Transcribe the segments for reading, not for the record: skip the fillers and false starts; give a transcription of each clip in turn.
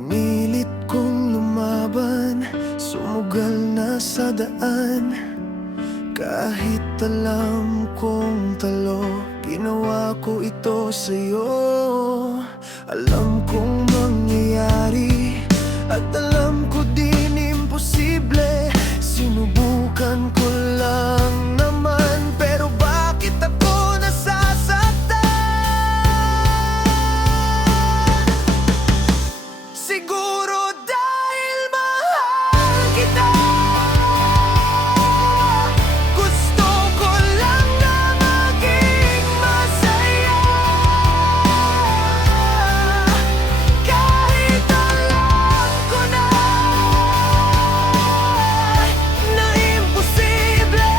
Pinilit kong lumaban, sumugal na sa daan. Kahit alam kong talo, ginawa ko ito sa'yo. Alam kong mangyayari at alam ko din imposible. Sinubukan ko lang naman, pero bakit ako nasasaktan? Siguro dahil mahal kita. Gusto ko lang na maging masaya. Kahit alam ko na imposible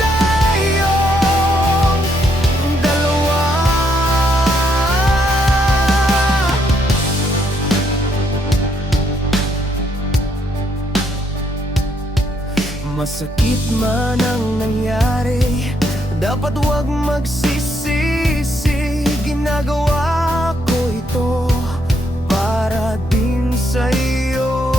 tayong dalawa. Masakit man ang nangyari, dapat huwag magsisisi. Ginagawa ko ito para din sa'yo.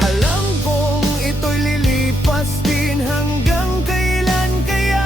Alam kong ito'y lilipas din, hanggang kailan kaya?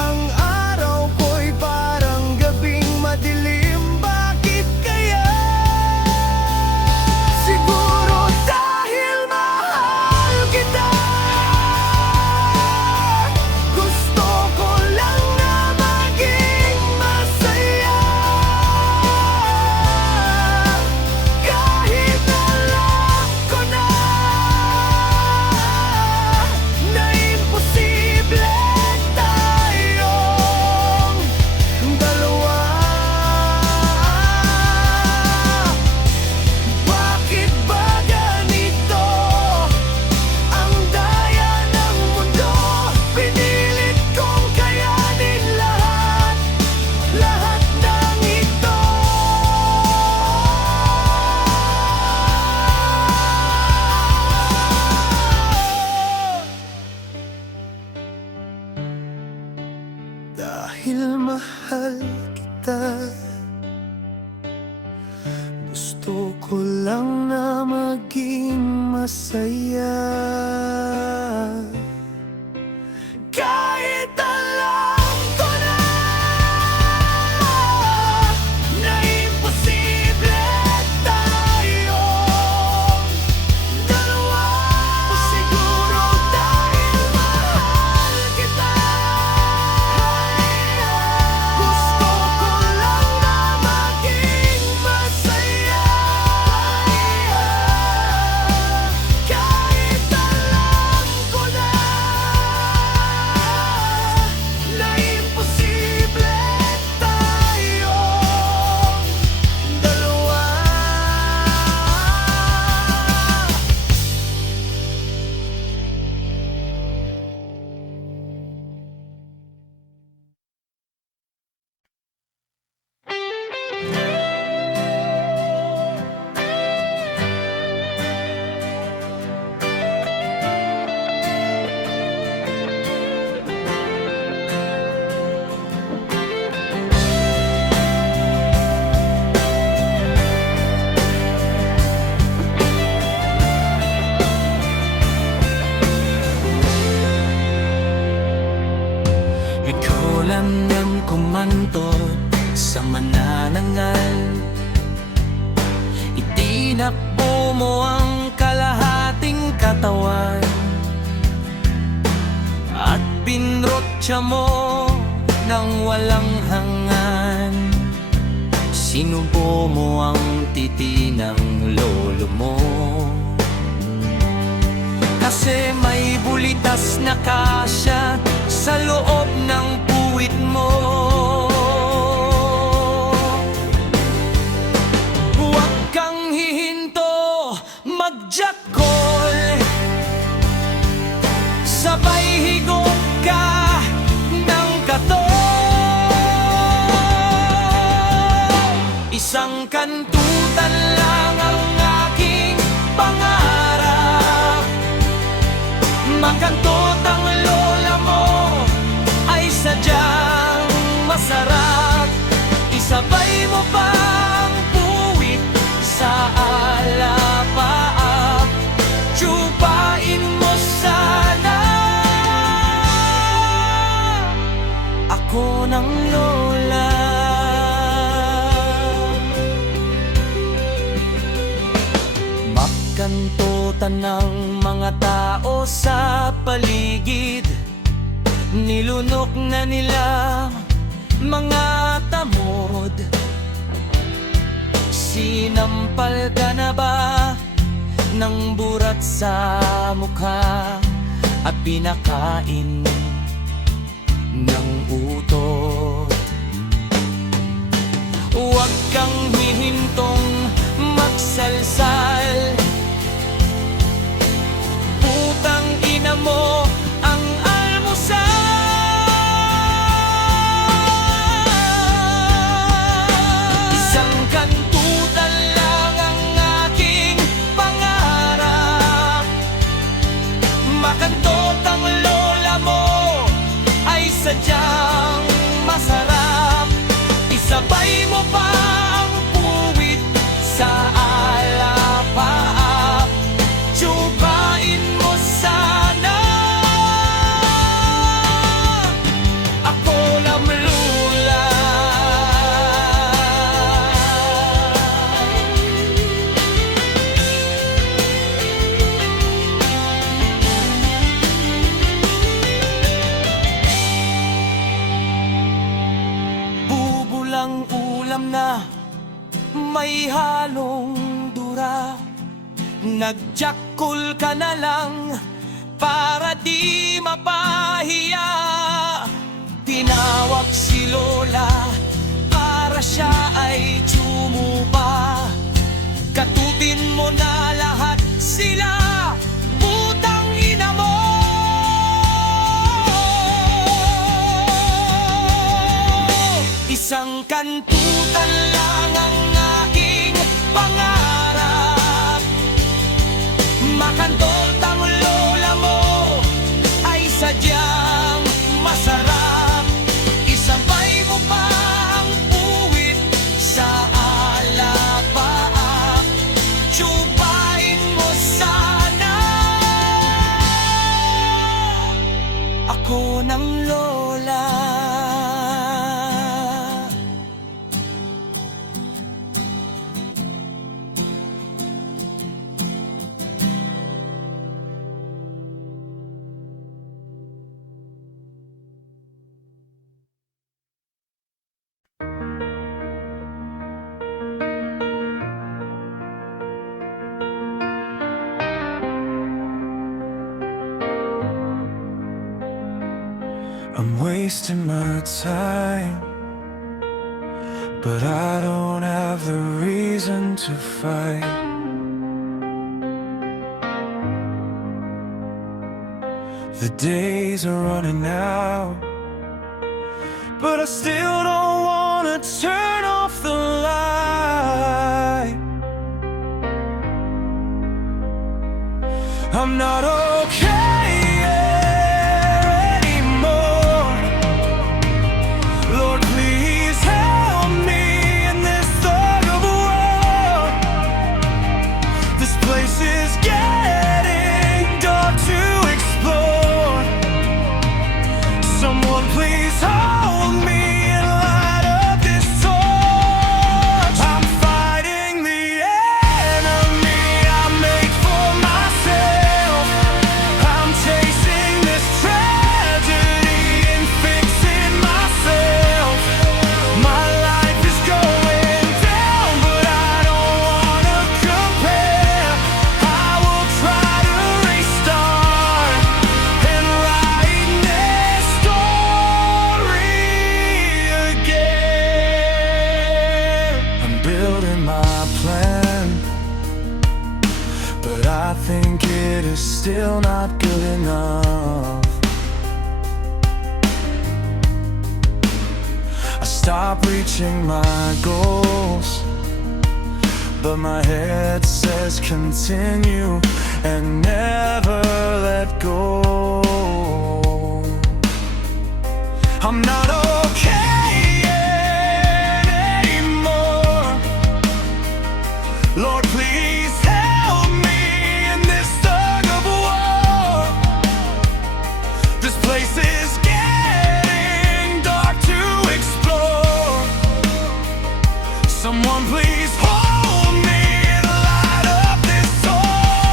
Ang araw ko'y parang gabing madilim, bakit kaya? Siguro dahil mahal kita. Gusto ko lang na maging masaya. Kahit alam ko na imposible tayong dalawa. Bakit ba ganito ang daya ng mundo? Pinilit kong kayanin lahat ng ito. Dahil mahal kita, gusto ko lang na maging masaya. Kahit alam ko na imposible tayong dalawa. Siguro dahil mahal kita. Gusto ko lang na maging masaya. Kahit alam ko na imposible tayong dalawa. Ikaw lang ang kumantot sa mananangal. Itinakbo mo ang kalahating katawan at binrotya mo ng walang hangan. Sinubo mo ang titi ng lolo mo, kasi may bulitas na kasya sa loob ng puwit mo. Huwag kang hihinto, magjakol, sabay higop ka ng kato. Isang kantutan lang ang aking pangarap, makantot ang lola mo ay sadyang masarap. Isabay mo pa ang puwit Sinantotan ng mga tao sa paligid, nilunok na nila mga tamod. Sinampal ka na ba ng burat sa mukha at pinakain ng utot? Huwag kang hihintong magsalsal, putang ina mo ang almusal. Isang kantutan lang ang aking pangarap, makantot ang lola mo ay sadyang masarap. Isabay mo pa ang puwit sa alapaap, tsubain mo sana. Ako namlula. Bubulang ulam na may halong dura, nagjakul ka na lang para di mapahiya. Tinawag si Lola para siya ay tsumupa, katutin mo na lahat sila, putang ina mo. Isang kantutan lang ang aking pangarap, makantot ang lola mo ay sadyang masarap. Isabay mo pa ang puwit sa alapaap, tsubain mo sana. Ako ng lola. I'm wasting my time, but I don't have the reason to fight. The days are running out, but I still don't wanna turn off the light. I'm not okay anymore. Lord, please help me in this thug of war. This place is getting dark to explore. Someone please hold me and light up this torch. I'm fighting the enemy I made for myself. I'm chasing this tragedy and fixing myself. My life is going down, but I don't wanna compare. I will try to restart and write this story again. I'm building my plan, but I think it is still not good enough. I stop reaching my goals, but my head says continue and never let go. I'm not okay anymore. Lord, please help me in this tug of war. This place is getting dark to explore. Someone please hold me and light up this torch.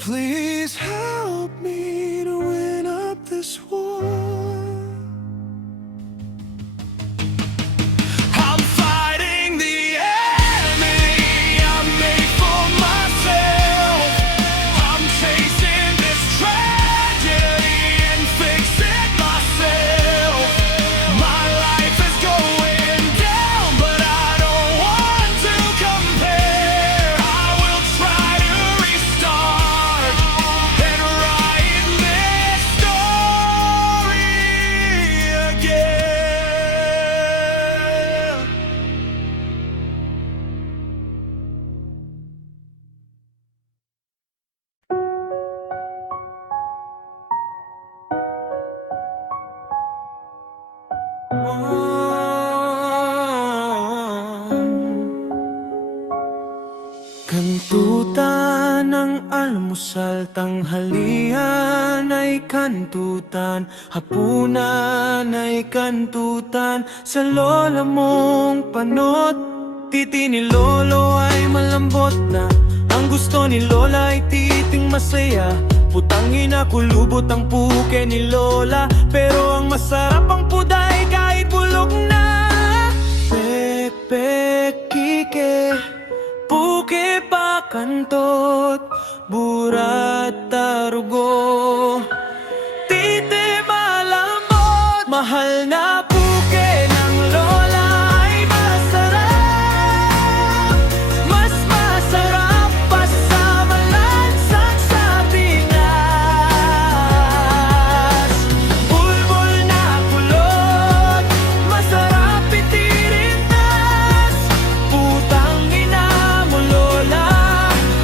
please help me to win up this war. I'm fighting the enemy I made for myself. I'm chasing this tragedy and fixing myself. My life is going down, but I don't want to compare. I will try to restart and write this story again. Kantutan ng almusal, tanghalian ay kantutan, hapunan ay kantutan sa lola mong panot. Titi ni lolo ay malambot na, ang gusto ni lola ay titing masaya. Putangin na kulubot ang puke ni lola, pero ang masarap ang puday kahit bulok na. Pek, kike, puke pa kantot, burat tarugo, titi malambot. Mahal na puke ng lola ay masarap, mas masarap pa sa malansang sardinas. Bulbul na kulot, masarap itirintas. Putang ina mo lola,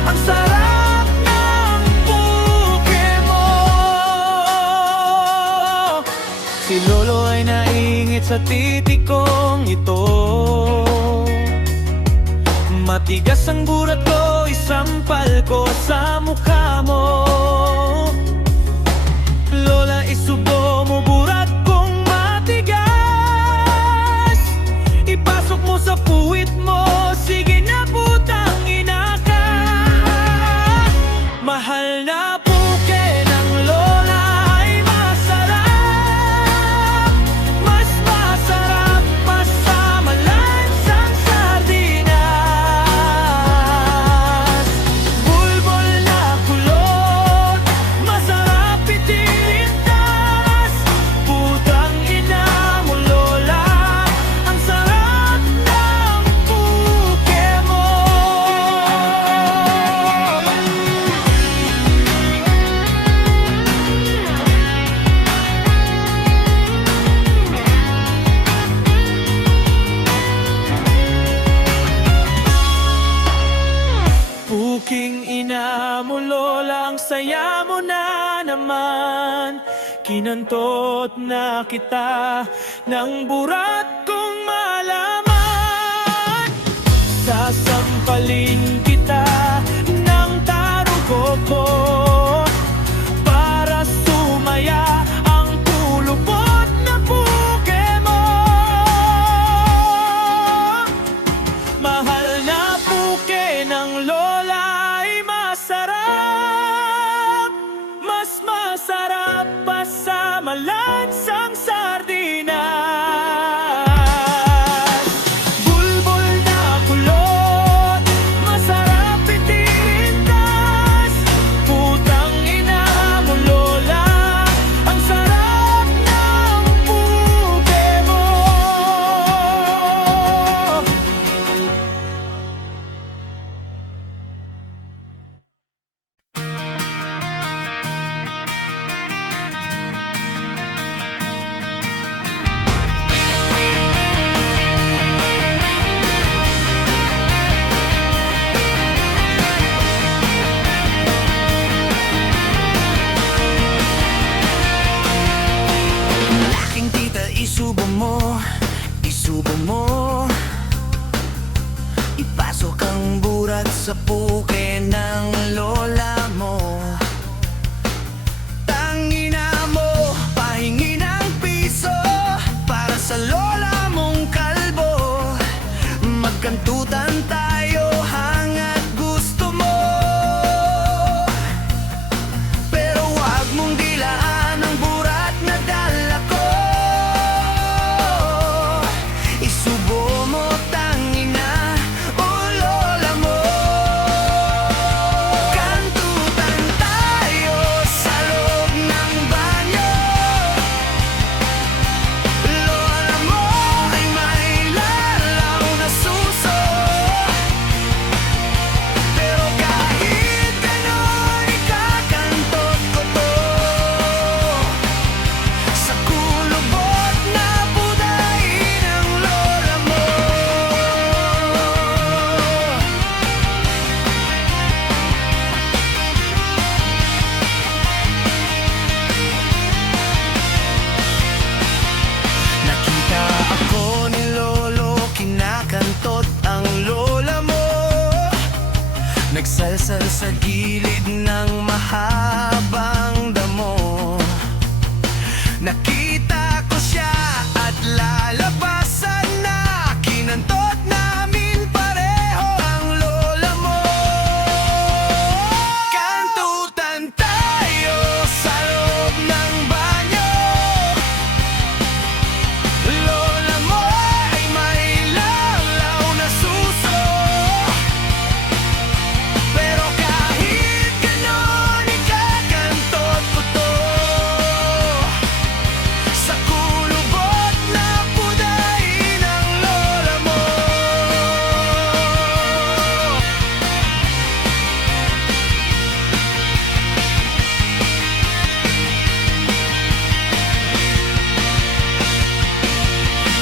ang sarap ng puke mo. Si lolo ay naingit sa titikong ito. Matigas ang burat ko, isampal ko sa mukha mo. Lola, isubo mo burat kong matigas. Ipasok mo sa puwit mo, sige na putang ina ka. Mahal na puke ng lola ay masarap, mas masarap pa sa malansang sardinas. Bulbul na kulot, masarap itirintas. Putang ina mo lola, ang sarap ng puke mo. Puking ina mo lola, ang saya mo na naman. Kinantot na kita ng burat kong malaman. Sasampalin kita ng tarugo ko para sumaya ang kulubot na puke mo. Mahal na puke ng lola ay masarap, mas masarap pa sa malansang sardinas. Bulbul na kulot, masarap itirintas. Putang ina mo lola, ang sarap ng puke mo. Aking tita, isubo mo, isubo mo. Ipasok ang burat sa puke ng lola mo. Tangina mo, pahingi ng piso para sa lola mong kalbo. Magkantutan tayo hanggat gusto mo. Salsal sa gilid ng mahabang damo. Nakita ko siya at lalabasan na. Kinantot namin pareho ang lola mo. Kantutan tayo sa loob ng banyo. Lola mo ay may lalaw na suso. Pero kahit ganon ikakantot ko to. Sa kulubot na pudain ang lola mo.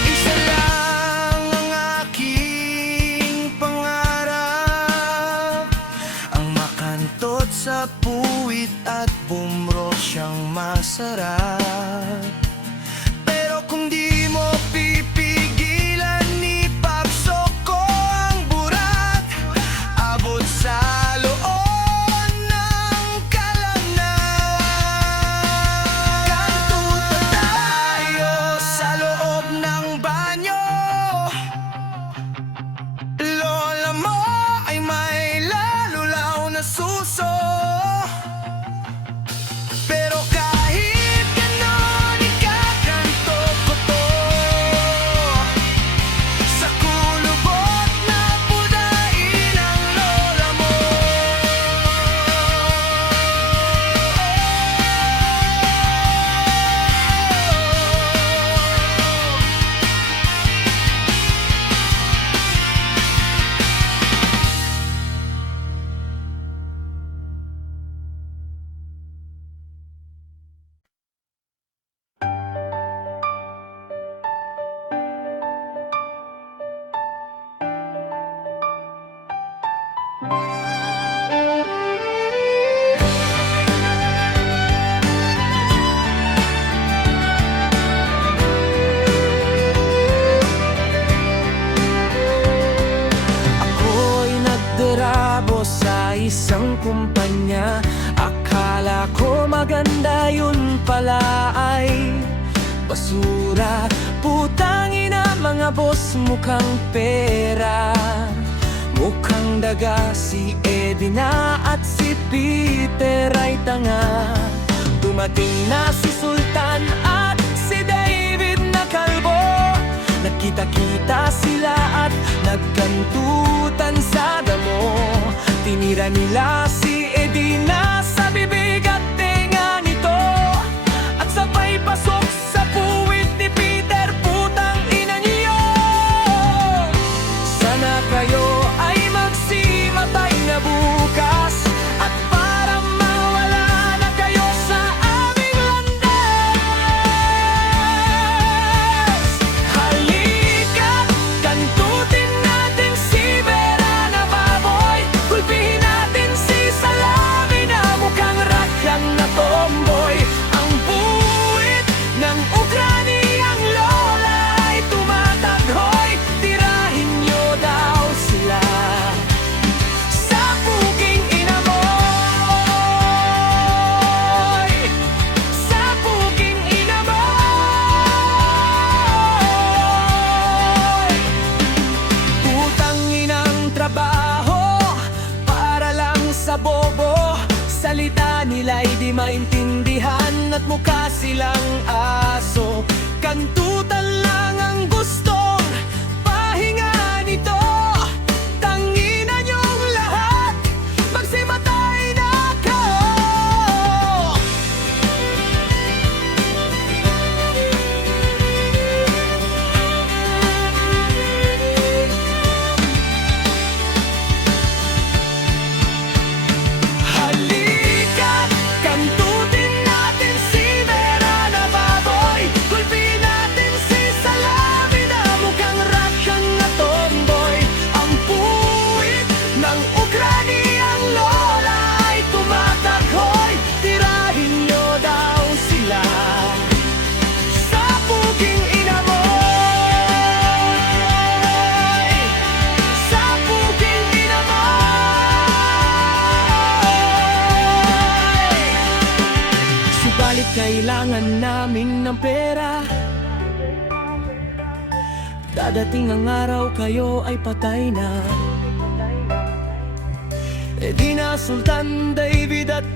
Isa lang ang aking pangarap, ang makantot sa puwit at bumrok siyang masarap. Pero kung di mo pipigilan, ipapsok ko ang burat. Abot sa loob ng kalangitan. Kantutan tayo sa loob ng banyo. Lola mo ay may lalulaw na suso. Pero kahit ganon ikakantot ko to. Sa kulubot na pudain ang lola mo. Ako'y nagdarabo sa isang kumpanya. Akala ko maganda, yun pala ay basura. Putang ina, mga boss mukhang pera. Mukhang daga si Edina at si Peter ay tanga. Dumating na si Sultan at si David na kalbo. Nagkita-kita sila at nagkantutan sa damo. Tinira nila si Edina sa bibig at tenga nito. At sabay pasok sa puwit ni Peter, putang ina niyo. Sana kayo ay magsimatay na bukas. At para mawala na kayo sa aming landas. Halika't kantutin natin si Vera na baboy. Gulpihin natin si Salami na mukhang rakyang na tomboy. Ang buwit ng Ukraniang lola ay tumataghoy. Tirahin nyo daw sila sa puging inamoy. Sa puging inamoy. Putang inang trabaho para lang sa bobo. Salita nila'y di maintindihan at mukha silang aso. Kantutan lang ang gustong pahinga nito. Tangina niyong lahat, magsimatay na kayo. Halika't kantutin natin si Vera na baboy. Gulpihin natin si kailangan namin ng pera. Dadating ang araw kayo ay patay na. E di na Sultan David at